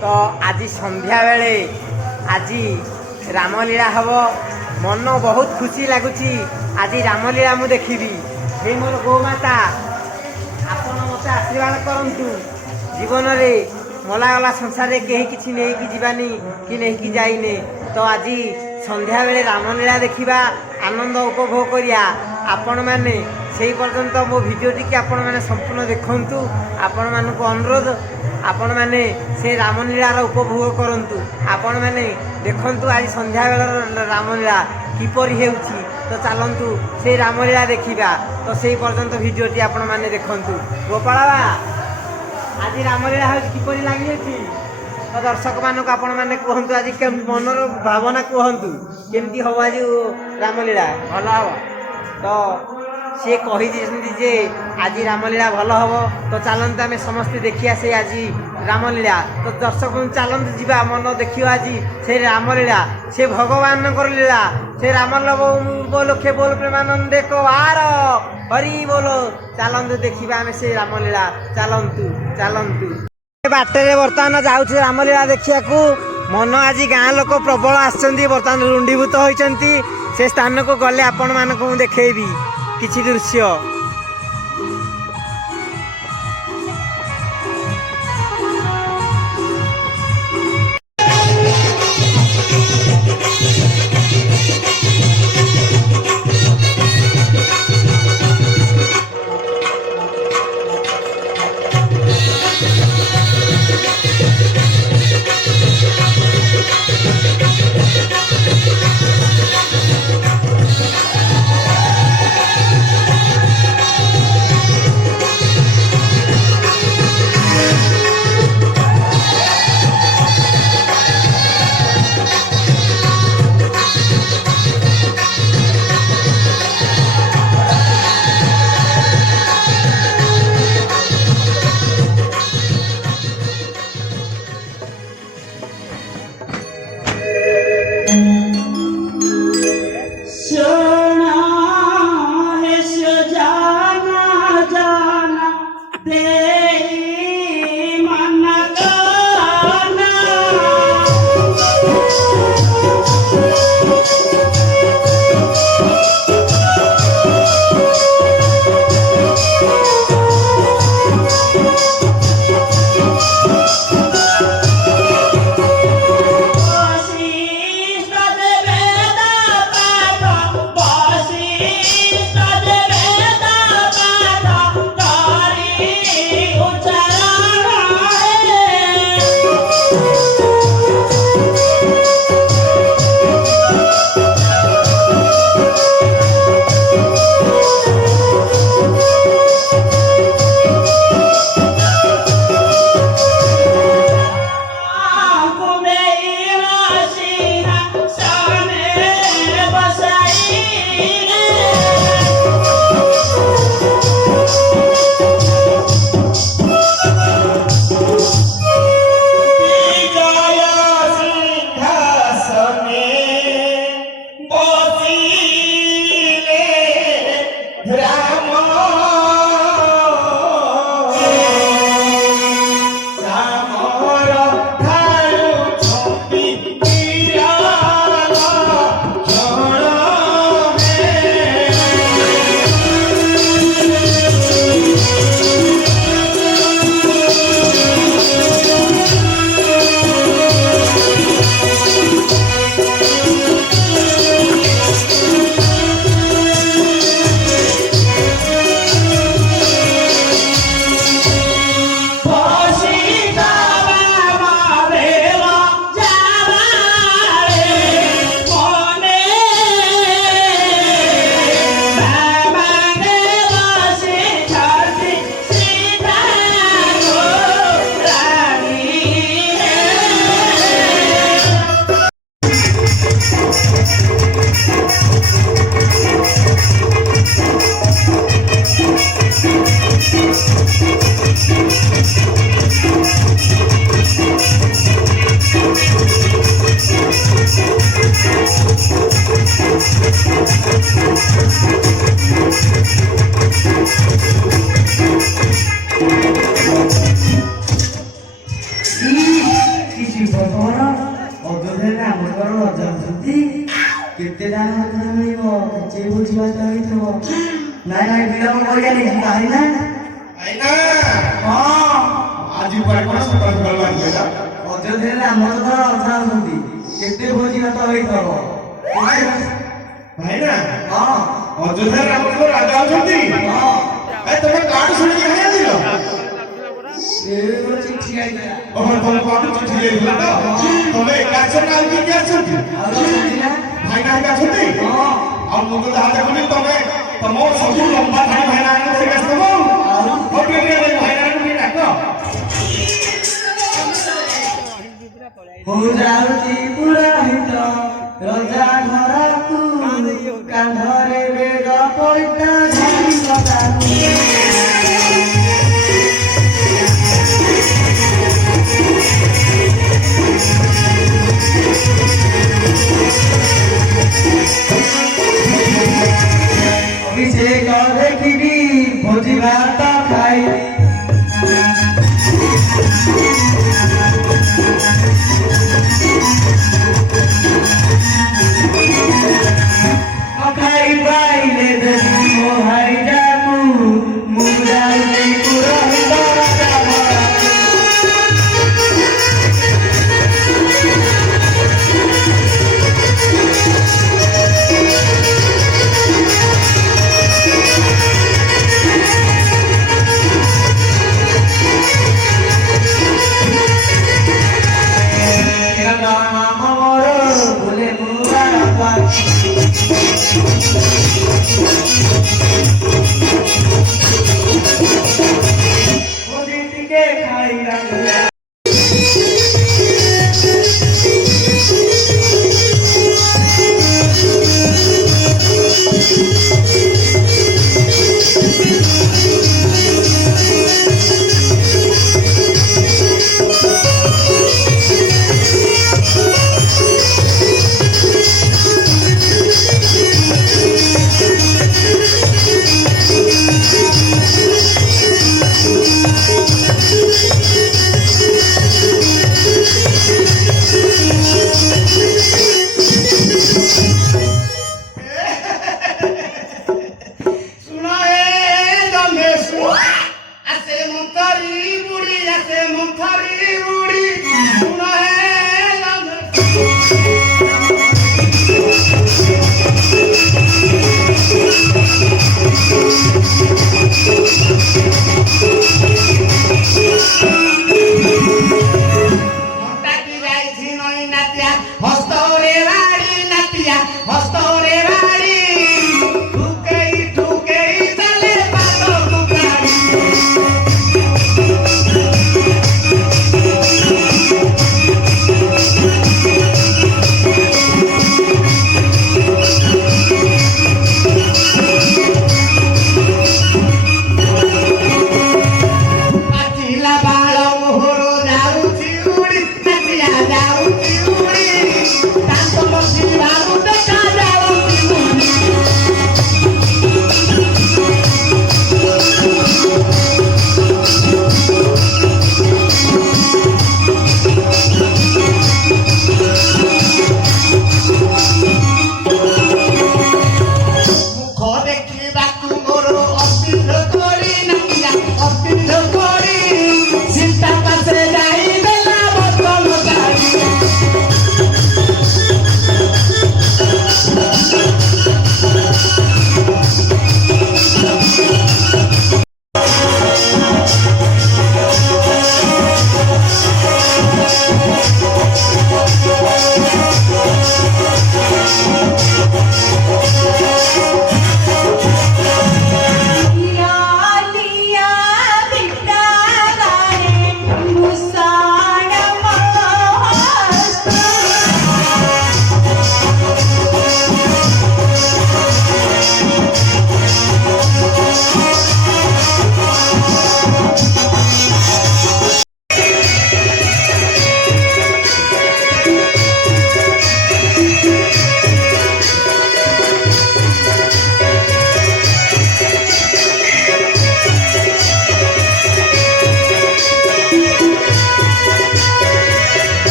तो आज संध्या बेले आज रामलीला हम मन बहुत खुशी लगुच। आज रामलीला मु देखी हे मोर गोमाता आपण मत आशीर्वाद करंतु। जीवन रे मलागला संसार रे कहीं किसी नहीं कि जीवानी कि नहीं कि जाइने। तो आज संध्या बेले रामलीला देखा आनंद उपभोग करिया। आपण मैंने से पर्यंत मो भिडियोटी की आपण मैंने संपूर्ण देखंतु। आपण मानक अनुरोध आपण मैंने से रामलीलार उपभोग करंतु। आपण मैंने देखंतु आज संध्या बेल रामलीला किपरि हेउछि। तो चलंतु से रामलीला देखिबा। तो से पर्यंत भिडियोटी आपण मैंने देखंतु। गोपाल आज रामलीला हेउछि किपरि लागि। तो दर्शक मानक आपण मैंने कहंतु आज के मनर भावना कहंतु केमती हो आज रामलीला भल हो। तो सी कही जे आज रामलीला भल हम। तो चलते आम समस्ते देखिया से आज रामलीला। तो दर्शक चलते जीवा मन देखियो आज से रामलीला से भगवान लीला से राम बोलो खे बोल प्रेमानंदे को आर हरि बोलो। चलतु देखा आम से रामलीला। चलतु चलतु बाटे बर्तमान जाऊँ रामलीला देखा मन आज गाँ लोक प्रबल आसछन्ती। बर्तमान रुंडीभूत होइछन्ती। से स्थान को गले आपण मानक देखैबी किछि दृश्य। ଶିବଙ୍କର ଅଯୋଧ୍ୟାରେ ରାମଙ୍କର ରଜ ଅଛନ୍ତି କେତେ ଦାନ ମିଳିବ କିଛି ବୁଝିବା ତ ହେଇଥିବ ନାଇଁ ନାଇଁ ବିଳମ୍ବ କରିବାନି ବାହାରି ନା ଭାଇନା ହଁ ଆଜି କୁଆଡେ କଣ ସକାଳ ସକାଳ ବାହାରିଲା ଅଯୋଧ୍ୟାରେ ରାମଙ୍କର ରଜ ଅଛନ୍ତି କେତେ ଭୋଜି ଭାତ ହେଇଥିବ ଭାଇନା ହଁ ଅଯୋଧ୍ୟାରେ ରାମଚନ୍ଦ୍ର ରାଜା ଅଛନ୍ତି ହଁ ତମେ କାହାଠୁ ଶୁଣିକି ଖାଇଆଥିଲ ସେ ଗୋଟେ ଚିଠି ଆଇଥିଲା ଓହୋ ତମେ କାହାଠୁ ଚିଠି ଦେଇଥିଲ ତ ତମେ ଏକା ଅଛ ନା ଆଉ କିଏ ଅଛନ୍ତି ଆଉ ଅଛନ୍ତି ନା ଭାଇନା ଏକା ଅଛନ୍ତି ହଁ ଆଉ ମୁଁ ତ ଯାହା ଦେଖୁନି ତମେ ତମ ସବୁ ଲମ୍ବା ଧାଡ଼ି ଭାଇନା ଧରିକି ଆସିଥିବ ଆଉ ଟିକେ ଭାଇନାଙ୍କୁ ଟିକେ ଡାକ ମୁଁ ଯାଉଛି ପୁରୋହିତ ରଜା ଘରକୁ କାନ୍ଧରେ ବେଗ ପଇତା ଧରି ଗଲାକୁ ଅଭିଷେକ ଦେଖିବି ଭୋଜି ଭାତ ଖାଇବି ଖାଇ ପାଇଲେ ଦେବି ମୋ ଭାଇ ଯାକୁ ମୁଁ ଯାଉଛି ପୁରୋହିତ ରାଜା ଘରକୁ बोले के खाई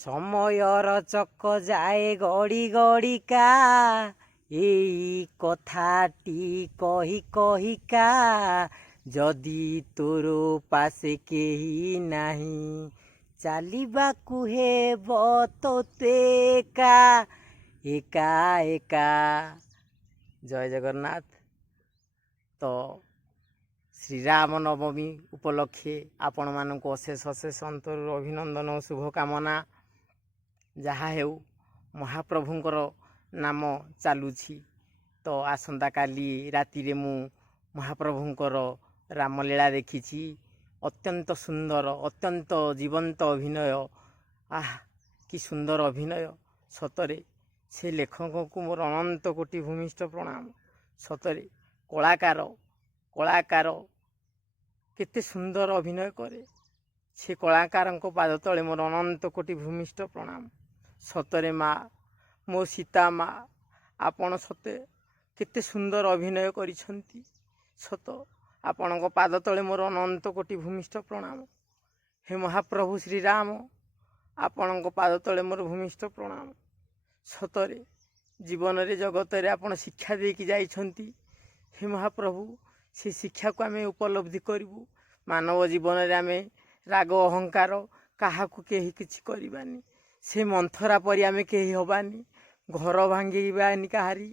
ସମୟର ଚକ ଯାଏ ଗଡ଼ି ଗଡ଼ିକା ଏଇ କଥାଟି କହି କହିକା ଯଦି ତୋର ପାଶେ କେହି ନାହିଁ ଚାଲିବାକୁ ହେବ ତୋତେ ଏକା ଏକା ଏକା। ଜୟ ଜଗନ୍ନାଥ। ତ ଶ୍ରୀରାମ ନବମୀ ଉପଲକ୍ଷେ ଆପଣମାନଙ୍କୁ ଅଶେଷ ଅଶେଷ ଅନ୍ତରରୁ ଅଭିନନ୍ଦନ ଓ ଶୁଭକାମନା। ଯାହା ହେଉ ମହାପ୍ରଭୁଙ୍କର ନାମ ଚାଲୁଛି। ତ ଆସନ୍ତାକାଲି ରାତିରେ ମୁଁ ମହାପ୍ରଭୁଙ୍କର ରାମଲୀଳା ଦେଖିଛି। ଅତ୍ୟନ୍ତ ସୁନ୍ଦର, ଅତ୍ୟନ୍ତ ଜୀବନ୍ତ ଅଭିନୟ। କି ସୁନ୍ଦର ଅଭିନୟ। ସତରେ ସେ ଲେଖକଙ୍କୁ ମୋର ଅନନ୍ତ କୋଟି ଭୂମିଷ୍ଠ ପ୍ରଣାମ। ସତରେ କଳାକାର କେତେ ସୁନ୍ଦର ଅଭିନୟ କରେ। ସେ କଳାକାରଙ୍କ ପାଦ ତଳେ ମୋର ଅନନ୍ତ କୋଟି ଭୂମିଷ୍ଠ ପ୍ରଣାମ। ସତରେ ମା, ମୋ ସୀତା ମା, ଆପଣ ସତେ କେତେ ସୁନ୍ଦର ଅଭିନୟ କରିଛନ୍ତି। ସତ ଆପଣଙ୍କ ପାଦ ତଳେ ମୋର ଅନନ୍ତ କୋଟି ଭୂମିଷ୍ଠ ପ୍ରଣାମ। ହେ ମହାପ୍ରଭୁ ଶ୍ରୀରାମ, ଆପଣଙ୍କ ପାଦ ତଳେ ମୋର ଭୂମିଷ୍ଠ ପ୍ରଣାମ। ସତରେ ଜୀବନରେ ଜଗତରେ ଆପଣ ଶିକ୍ଷା ଦେଇକି ଯାଇଛନ୍ତି। ହେ ମହାପ୍ରଭୁ, ସେ ଶିକ୍ଷାକୁ ଆମେ ଉପଲବ୍ଧି କରିବୁ। ମାନବ ଜୀବନରେ ଆମେ ରାଗ ଅହଙ୍କାର କାହାକୁ କେହି କିଛି କରିବାନି। ସେ ମନ୍ଥରା ପରି ଆମେ କେହି ହେବାନି। ଘର ଭାଙ୍ଗିବାନି କାହାରି।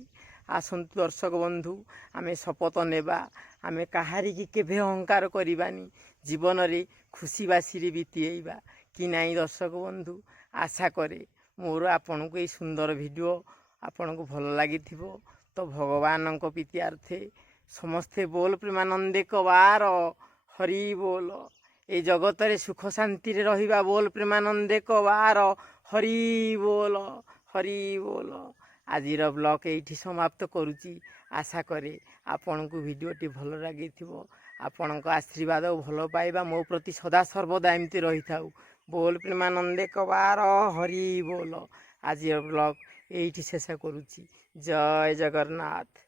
ଆସନ୍ତୁ ଦର୍ଶକ ବନ୍ଧୁ, ଆମେ ଶପଥ ନେବା, ଆମେ କାହାରିକି କେବେ ଅହଙ୍କାର କରିବାନି। ଜୀବନରେ ଖୁସି ବାସିରେ ବିତେଇବା କି ନାହିଁ। ଦର୍ଶକ ବନ୍ଧୁ, ଆଶା କରେ ମୋର ଆପଣଙ୍କୁ ଏଇ ସୁନ୍ଦର ଭିଡ଼ିଓ ଆପଣଙ୍କୁ ଭଲ ଲାଗିଥିବ। ତ ଭଗବାନଙ୍କ ପ୍ରୀତ୍ୟାର୍ଥେ ସମସ୍ତେ ବୋଲ ପ୍ରେମାନନ୍ଦେ କବାର ହରି ବୋଲ। ଏ ଜଗତରେ ସୁଖ ଶାନ୍ତିରେ ରହିବା ବୋଲ ପ୍ରେମାନନ୍ଦେ କବାର ହରି ବୋଲ ହରି ବୋଲ। ଆଜିର ବ୍ଲଗ ଏଇଠି ସମାପ୍ତ କରୁଛି। ଆଶା କରେ ଆପଣଙ୍କୁ ଭିଡ଼ିଓଟି ଭଲ ଲାଗିଥିବ। ଆପଣଙ୍କ ଆଶୀର୍ବାଦ ଓ ଭଲ ପାଇବା ମୋ ପ୍ରତି ସଦାସର୍ବଦା ଏମିତି ରହିଥାଉ। ବୋଲ ପ୍ରେମାନନ୍ଦେ କବାର ହରି ବୋଲ। ଆଜିର ବ୍ଲଗ ଏଇଠି ଶେଷ କରୁଛି। ଜୟ ଜଗନ୍ନାଥ।